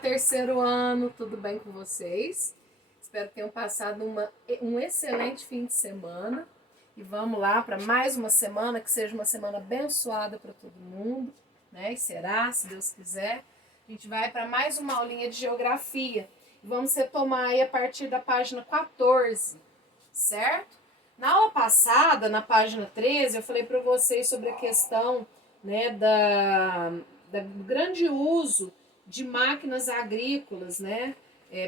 terceiro ano, tudo bem com vocês? Espero que tenham passado um excelente fim de semana. E vamos lá para mais uma semana, que seja uma semana abençoada para todo mundo, né? E será, se Deus quiser. A gente vai para mais uma aulinha de geografia. E vamos retomar aí a partir da página 14, certo? Na aula passada, na página 13, eu falei para vocês sobre a questão, né, do grande uso de máquinas agrícolas, né?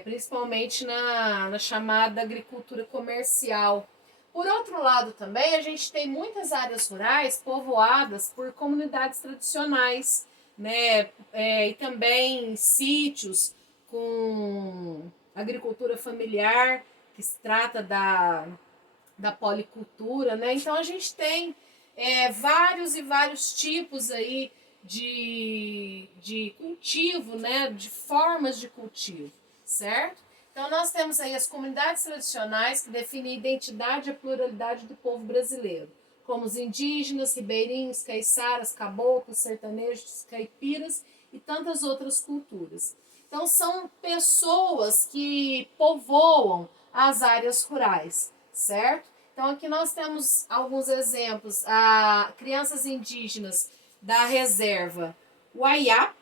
Principalmente na chamada agricultura comercial. Por outro lado, também, a gente tem muitas áreas rurais povoadas por comunidades tradicionais, né? E também sítios com agricultura familiar, que se trata da policultura, né? Então, a gente tem vários e vários tipos aí de cultivo, né? De formas de cultivo, certo? Então, nós temos aí as comunidades tradicionais que definem a identidade e a pluralidade do povo brasileiro, como os indígenas, ribeirinhos, caiçaras, caboclos, sertanejos, caipiras e tantas outras culturas. Então, são pessoas que povoam as áreas rurais, certo? Então, aqui nós temos alguns exemplos. Crianças indígenas da reserva Uaiap,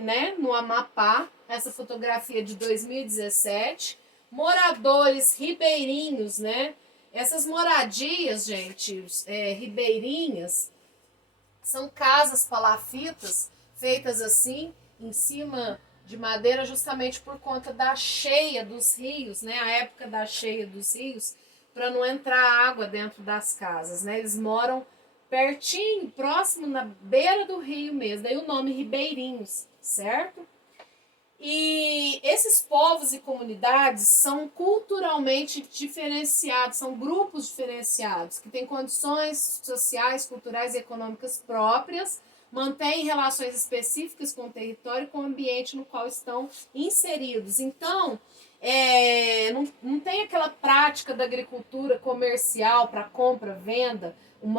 né, no Amapá, essa fotografia de 2017. Moradores ribeirinhos, né? Essas moradias, gente, ribeirinhas, são casas palafitas feitas assim, em cima de madeira, justamente por conta da cheia dos rios, né? A época da cheia dos rios, para não entrar água dentro das casas, né? Eles moram pertinho, próximo, na beira do rio mesmo, daí o nome ribeirinhos, certo? E esses povos e comunidades são culturalmente diferenciados, são grupos diferenciados, que têm condições sociais, culturais e econômicas próprias, mantêm relações específicas com o território e com o ambiente no qual estão inseridos. Então, não tem aquela prática da agricultura comercial para compra, venda, um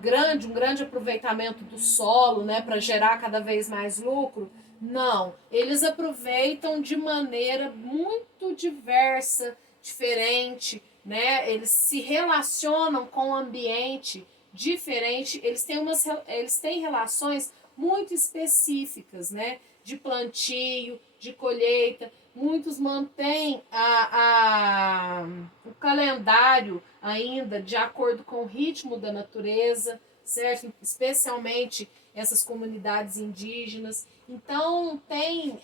grande aproveitamento do solo, né, para gerar cada vez mais lucro. Não, eles aproveitam de maneira muito diversa, diferente, né? Eles se relacionam com o ambiente diferente, eles têm relações muito específicas, né? De plantio, de colheita. Muitos mantêm o calendário ainda de acordo com o ritmo da natureza, certo? Especialmente essas comunidades indígenas. Então, tem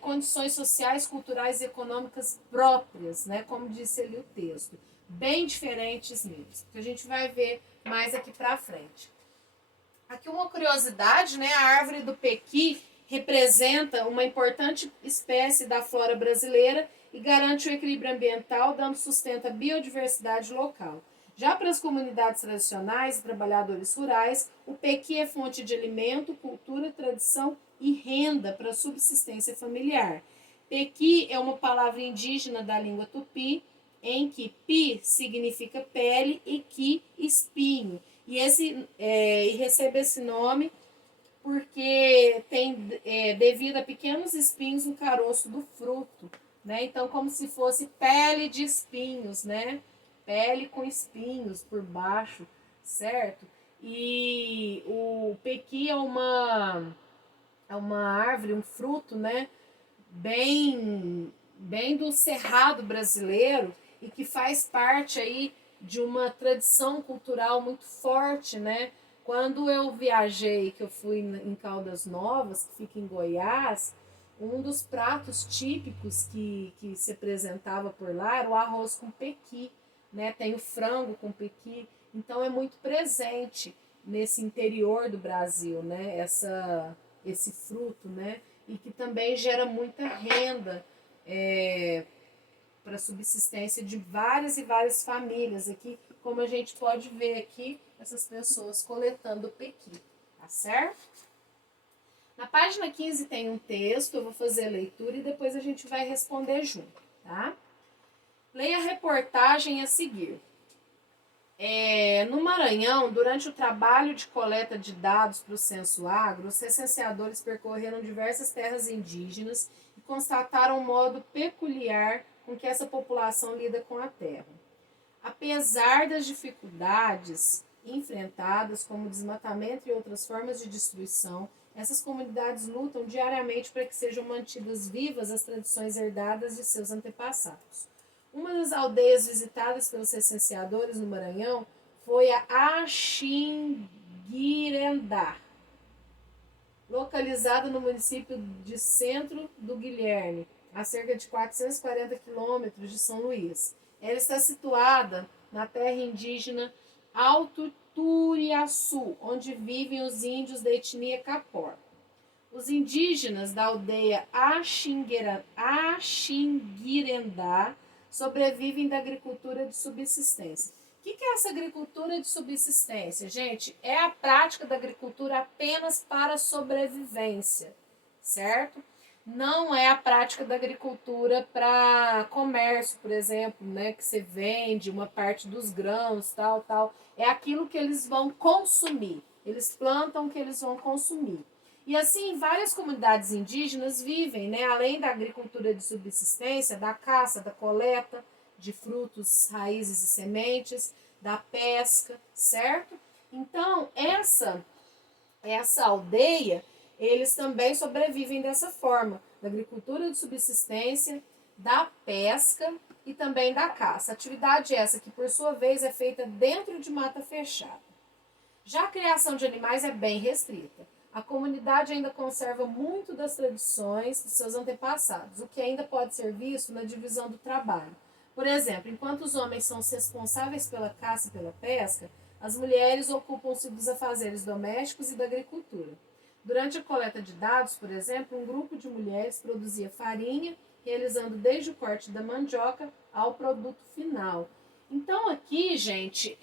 condições sociais, culturais e econômicas próprias, né? Como disse ali o texto, bem diferentes mesmo, que a gente vai ver mais aqui para frente. Aqui uma curiosidade, né? A árvore do pequi representa uma importante espécie da flora brasileira e garante o equilíbrio ambiental, dando sustento à biodiversidade local. Já para as comunidades tradicionais e trabalhadores rurais, o pequi é fonte de alimento, cultura, tradição e renda para a subsistência familiar. Pequi é uma palavra indígena da língua tupi, em que pi significa pele e qui espinho. E recebe esse nome porque tem devido a pequenos espinhos no caroço do fruto, né? Então, como se fosse pele de espinhos, né? Pele com espinhos por baixo, certo? E o pequi é uma árvore, um fruto, né? Bem do cerrado brasileiro e que faz parte aí de uma tradição cultural muito forte, né? Quando eu viajei, que eu fui em Caldas Novas, que fica em Goiás, um dos pratos típicos que se apresentava por lá era o arroz com pequi, né? Tem o frango com pequi, então é muito presente nesse interior do Brasil, né? Esse fruto, né? E que também gera muita renda para a subsistência de várias e várias famílias aqui, como a gente pode ver aqui, essas pessoas coletando o pequi, tá certo? Na página 15 tem um texto, eu vou fazer a leitura e depois a gente vai responder junto, tá? Leia a reportagem a seguir. No Maranhão, durante o trabalho de coleta de dados para o Censo Agro, os recenseadores percorreram diversas terras indígenas e constataram um modo peculiar com que essa população lida com a terra. Apesar das dificuldades enfrentadas, como desmatamento e outras formas de destruição, essas comunidades lutam diariamente para que sejam mantidas vivas as tradições herdadas de seus antepassados. Uma das aldeias visitadas pelos recenseadores no Maranhão foi a Axinguirendá, localizada no município de Centro do Guilherme, a cerca de 440 quilômetros de São Luís. Ela está situada na terra indígena Alto Turiaçu, onde vivem os índios da etnia Capor. Os indígenas da aldeia Axinguirendá sobrevivem da agricultura de subsistência. O que é essa agricultura de subsistência, gente? É a prática da agricultura apenas para sobrevivência, certo? Não é a prática da agricultura para comércio, por exemplo, né, que você vende uma parte dos grãos, tal. É aquilo que eles vão consumir. Eles plantam o que eles vão consumir. E assim, várias comunidades indígenas vivem, né, além da agricultura de subsistência, da caça, da coleta de frutos, raízes e sementes, da pesca, certo? Então, essa aldeia, eles também sobrevivem dessa forma, da agricultura de subsistência, da pesca e também da caça. Atividade essa que, por sua vez, é feita dentro de mata fechada. Já a criação de animais é bem restrita. A comunidade ainda conserva muito das tradições de seus antepassados, o que ainda pode ser visto na divisão do trabalho. Por exemplo, enquanto os homens são os responsáveis pela caça e pela pesca, as mulheres ocupam-se dos afazeres domésticos e da agricultura. Durante a coleta de dados, por exemplo, um grupo de mulheres produzia farinha, realizando desde o corte da mandioca ao produto final. Então aqui, gente,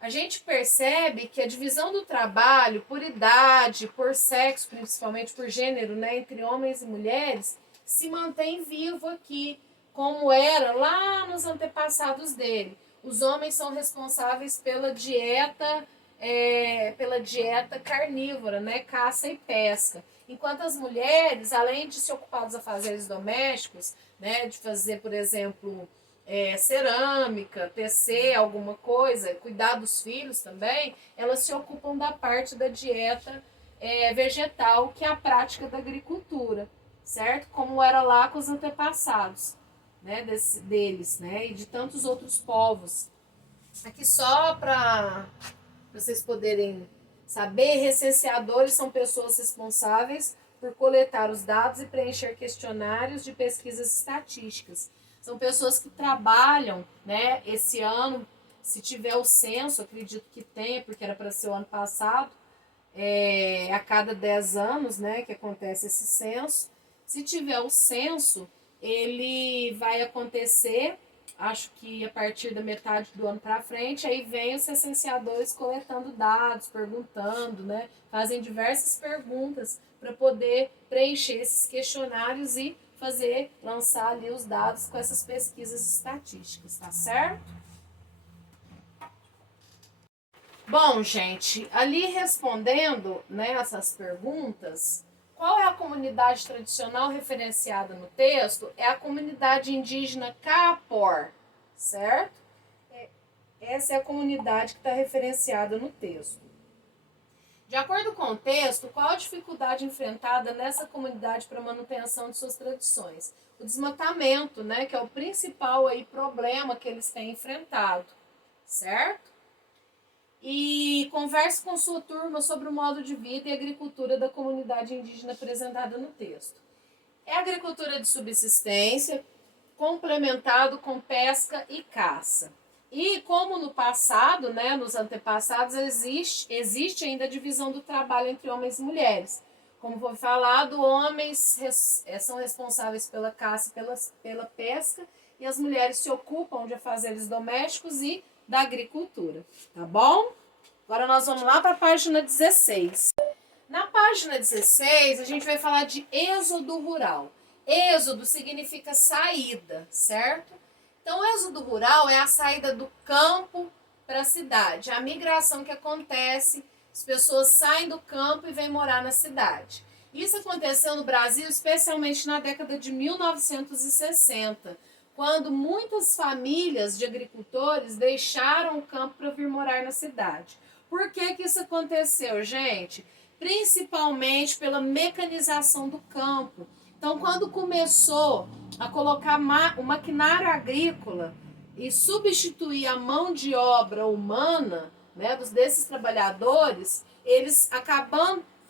a gente percebe que a divisão do trabalho por idade, por sexo, principalmente por gênero, né, entre homens e mulheres, se mantém vivo aqui, como era lá nos antepassados dele. Os homens são responsáveis pela dieta carnívora, né, caça e pesca. Enquanto as mulheres, além de se ocupar dos afazeres domésticos, né, de fazer, por exemplo, cerâmica, tecer alguma coisa, cuidar dos filhos também, elas se ocupam da parte da dieta vegetal, que é a prática da agricultura, certo? Como era lá com os antepassados, né, deles, né, e de tantos outros povos. Aqui só para vocês poderem saber, recenseadores são pessoas responsáveis por coletar os dados e preencher questionários de pesquisas estatísticas. São pessoas que trabalham, né, esse ano, se tiver o censo, acredito que tem, porque era para ser o ano passado, a cada 10 anos, né, que acontece esse censo. Se tiver o censo, ele vai acontecer, acho que a partir da metade do ano para frente, aí vem os recenseadores coletando dados, perguntando, né, fazem diversas perguntas para poder preencher esses questionários e lançar ali os dados com essas pesquisas estatísticas, tá certo? Bom, gente, ali respondendo, né, essas perguntas, qual é a comunidade tradicional referenciada no texto? É a comunidade indígena Capor, certo? Essa é a comunidade que está referenciada no texto. De acordo com o texto, qual a dificuldade enfrentada nessa comunidade para a manutenção de suas tradições? O desmatamento, né, que é o principal aí problema que eles têm enfrentado, certo? E converse com sua turma sobre o modo de vida e agricultura da comunidade indígena apresentada no texto. É agricultura de subsistência, complementado com pesca e caça. E como no passado, né, nos antepassados, existe ainda a divisão do trabalho entre homens e mulheres. Como foi falado, homens são responsáveis pela caça e pela pesca, e as mulheres se ocupam de afazeres domésticos e da agricultura, tá bom? Agora nós vamos lá para a página 16. Na página 16, a gente vai falar de êxodo rural. Êxodo significa saída, certo? Então, o êxodo rural é a saída do campo para a cidade, a migração que acontece, as pessoas saem do campo e vêm morar na cidade. Isso aconteceu no Brasil, especialmente na década de 1960, quando muitas famílias de agricultores deixaram o campo para vir morar na cidade. Por que isso aconteceu, gente? Principalmente pela mecanização do campo. Então, quando começou a colocar o maquinário agrícola e substituir a mão de obra humana, né, desses trabalhadores, eles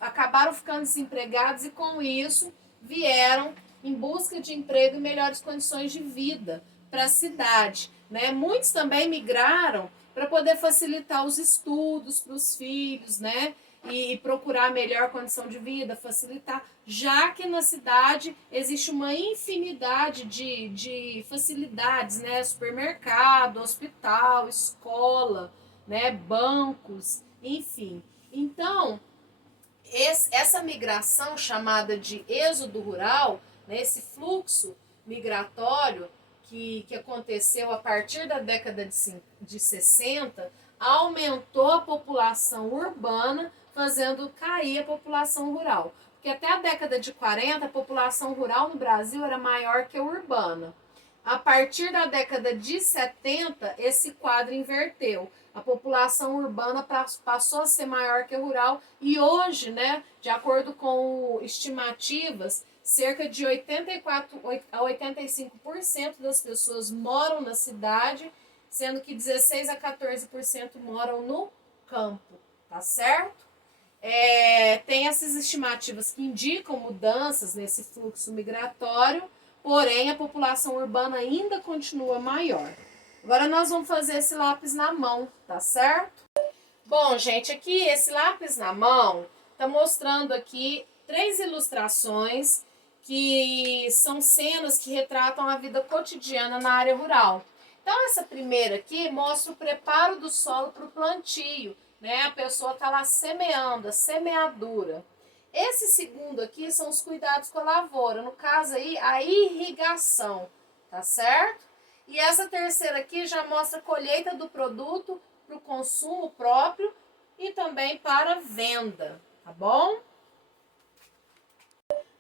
acabaram ficando desempregados e com isso vieram em busca de emprego e melhores condições de vida para a cidade, né? Muitos também migraram para poder facilitar os estudos para os filhos, né? E procurar melhor condição de vida, facilitar, já que na cidade existe uma infinidade de facilidades, né? Supermercado, hospital, escola, né? Bancos, enfim. Então, essa migração chamada de êxodo rural, né, esse fluxo migratório que aconteceu a partir da década de 60, aumentou a população urbana, fazendo cair a população rural. Porque até a década de 40, a população rural no Brasil era maior que a urbana. A partir da década de 70, esse quadro inverteu. A população urbana passou a ser maior que a rural e hoje, né, de acordo com estimativas, cerca de 84 a 85% das pessoas moram na cidade, sendo que 16 a 14% moram no campo, tá certo? Tem essas estimativas que indicam mudanças nesse fluxo migratório, porém a população urbana ainda continua maior. Agora nós vamos fazer esse lápis na mão, tá certo? Bom, gente, aqui esse lápis na mão tá mostrando aqui 3 ilustrações que são cenas que retratam a vida cotidiana na área rural. Então essa primeira aqui mostra o preparo do solo para o plantio, né? A pessoa tá lá semeando, a semeadura. Esse segundo aqui são os cuidados com a lavoura, no caso aí a irrigação, tá certo? E essa terceira aqui já mostra a colheita do produto para o consumo próprio e também para venda, tá bom?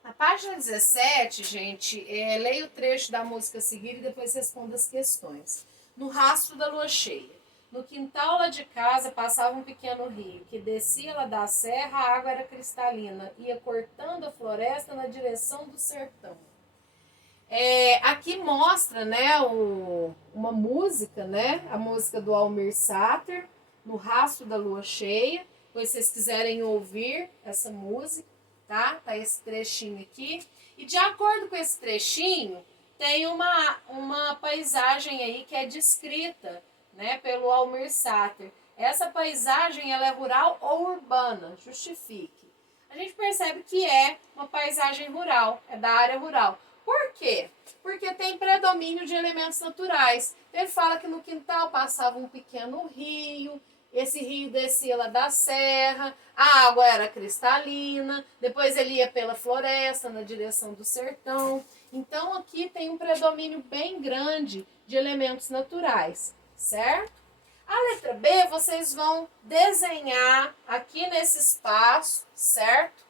Na página 17, gente, leia o trecho da música a seguir e depois responda as questões. No rastro da lua cheia. No quintal lá de casa passava um pequeno rio, que descia lá da serra, a água era cristalina, ia cortando a floresta na direção do sertão. Aqui mostra, né, uma música, né, a música do Almir Sater, No Rastro da Lua Cheia. Depois, se vocês quiserem ouvir essa música, tá? Tá esse trechinho aqui. E de acordo com esse trechinho, tem uma paisagem aí que é descrita, né, pelo Almir Sater. Essa paisagem, ela é rural ou urbana? Justifique. A gente percebe que é uma paisagem rural, é da área rural. Por quê? Porque tem predomínio de elementos naturais. Ele fala que no quintal passava um pequeno rio, esse rio descia lá da serra, a água era cristalina, depois ele ia pela floresta na direção do sertão. Então aqui tem um predomínio bem grande de elementos naturais, certo? A letra B vocês vão desenhar aqui nesse espaço, certo?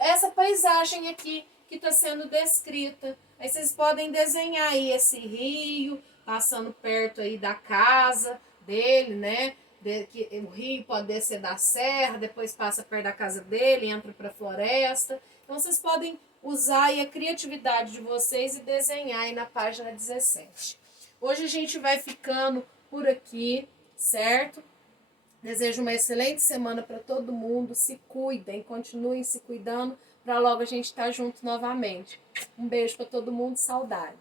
Essa paisagem aqui que está sendo descrita. Aí vocês podem desenhar aí esse rio passando perto aí da casa dele, né? O rio pode descer da serra, depois passa perto da casa dele, entra para a floresta. Então vocês podem usar aí a criatividade de vocês e desenhar aí na página 17. Hoje a gente vai ficando por aqui, certo? Desejo uma excelente semana para todo mundo. Se cuidem, continuem se cuidando para logo a gente estar junto novamente. Um beijo para todo mundo, saudade.